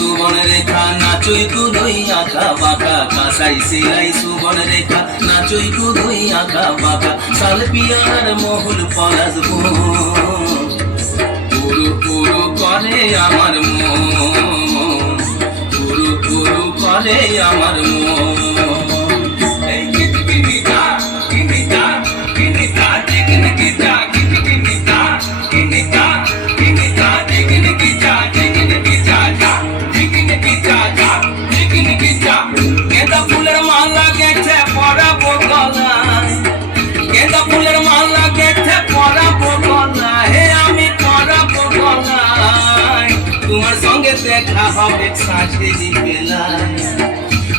সুবন রেখা নাচই কুদই আঁকা বাঁকা কাঁসাই সেলাই সুবন রেখা নাচই কুদই আঁকা বাঁকা সালপিয়ার মহুল পলাশ পুরু পুরু করে আমার মন পুরু পুরু করে আমার মন এই কিটকিটা কিনিটা কিনিটা কিনিটা কিনিটা কিনিটা কিনিটা কিনিটা गेंदा फूलेर माला गेथे पराबो गलाय गेंदा फूलेर माला गेथे पराबो गलाय हे आमी पराबो गलाय तुम्हार संगे देखा होबे साँझेरी बेलाय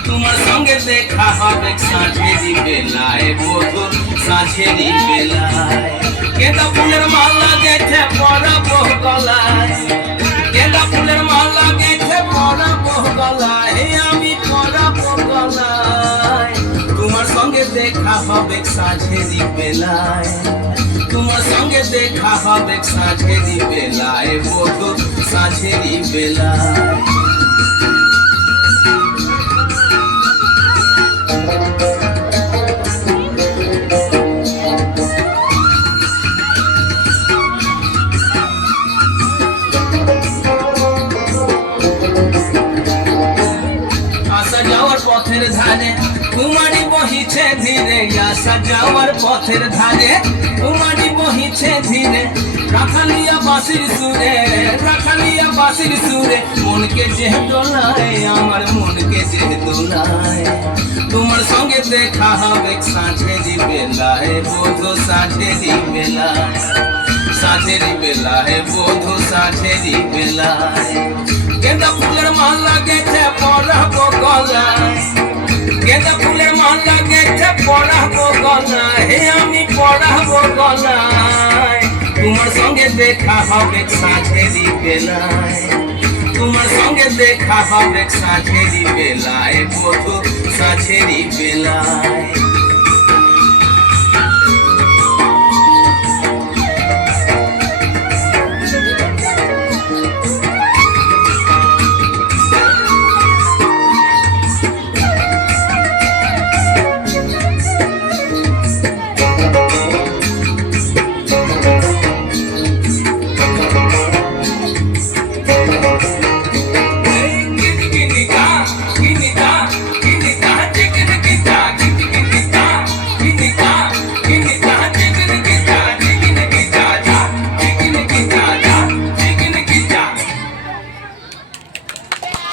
तुम्हार संगे देखा होबे साँझेरी बेलाय बधू साँझेरी बेलाय गेंदा फूलेर माला गेथे पराबो गलाय गेंदा फूलेर माला गेथे पराबो गलाय हे आमी पराबो गलाय तुम्हार संगे देखा होबे साँझेरी बेलाय तुम्हार संगे देखा होबे साँझेरी बेलाय बधू साँझेरी बेलाय পথের ধারে কুমারী বহিছে ধীরে আসা যাওয়ার পথের ধারে কুমারী বহিছে ধীরে রাখালিয়া বাঁশির সুরে রাখালিয়া বাঁশির সুরে মনকে যে দোলায় আমার মনকে যে দোলায় তোমার সঙ্গে দেখা হবে সাঁঝেরি বেলায় বধূ সাঁঝেরি বেলায় সাঁঝেরি বেলায় বধূ সাঁঝেরি বেলায় गेंदा फूलेर माला गेथे पराबो गलाय गेंदा फूलेर माला गेथे पराबो गलाय हे आमी पराबो गलाय तुम्हार संगे देखा होबे साँझेरी बेलाय तुम्हार संगे देखा होबे साँझेरी बेलाय बधू साँझेरी बेलाय